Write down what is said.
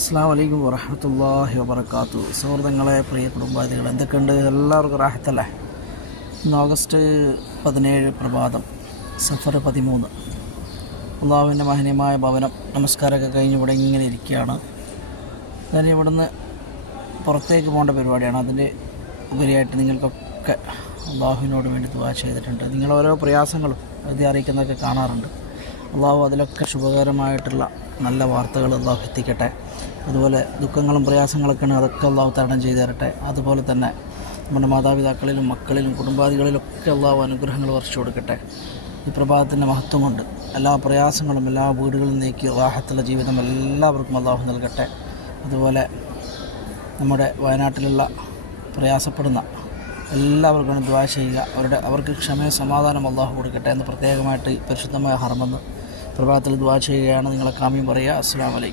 അസ്സലാമു അലൈക്കും വറഹ്മത്തുള്ളാഹി വബറകാതുഹു. സുഹൃത്തുക്കളെ, പ്രിയ കുടുംബാദികൾ, എന്തൊക്കെയുണ്ട്? എല്ലാവർക്കും റാഹത്തല്ലേ? ഇന്ന് ഓഗസ്റ്റ് 17 പ്രഭാതം, സഫർ 13. അള്ളാഹുവിൻ്റെ മഹനീയമായ ഭവനം നമസ്കാരമൊക്കെ കഴിഞ്ഞ് ഇവിടെ ഇങ്ങനെ ഇരിക്കുകയാണ്. ഞാൻ ഇവിടുന്ന് പുറത്തേക്ക് പോകേണ്ട പരിപാടിയാണ്. അതിൻ്റെ ഉപരിയായിട്ട് നിങ്ങൾക്കൊക്കെ അള്ളാഹുവിനോട് വേണ്ടി ദുആ ചെയ്തിട്ടുണ്ട്. നിങ്ങൾ ഓരോ പ്രയാസങ്ങളും എഴുതി അറിയിക്കുന്നതൊക്കെ കാണാറുണ്ട്. അള്ളാഹു അതിലൊക്കെ ശുഭകരമായിട്ടുള്ള നല്ല വാർത്തകൾ അള്ളാഹു എത്തിക്കട്ടെ. അതുപോലെ ദുഃഖങ്ങളും പ്രയാസങ്ങളൊക്കെയാണ്, അതൊക്കെ അള്ളാഹു തരണം ചെയ്തു തരട്ടെ. അതുപോലെ തന്നെ നമ്മുടെ മാതാപിതാക്കളിലും മക്കളിലും കുടുംബാദികളിലൊക്കെ അള്ളാഹു അനുഗ്രഹങ്ങൾ വർഷിച്ചു കൊടുക്കട്ടെ. ഈ പ്രഭാതത്തിൻ്റെ മഹത്വം കൊണ്ട് എല്ലാ പ്രയാസങ്ങളും എല്ലാ വീടുകളിൽ നീക്കി റാഹത്തുള്ള ജീവിതം എല്ലാവർക്കും അള്ളാഹു നൽകട്ടെ. അതുപോലെ നമ്മുടെ വയനാട്ടിലുള്ള പ്രയാസപ്പെടുന്ന എല്ലാവർക്കും ദുആ ചെയ്യുക. അവർക്ക് ക്ഷമയും സമാധാനം അള്ളാഹു കൊടുക്കട്ടെ എന്ന് പ്രത്യേകമായിട്ട് പരിശുദ്ധമായ ഹറമെന്ന് പ്രഭാതത്തിൽ ദുആ ചെയ്യുകയാണ്. നിങ്ങളെ കാമ്യം പറയുക. അസ്സലാമു അലൈക്കും.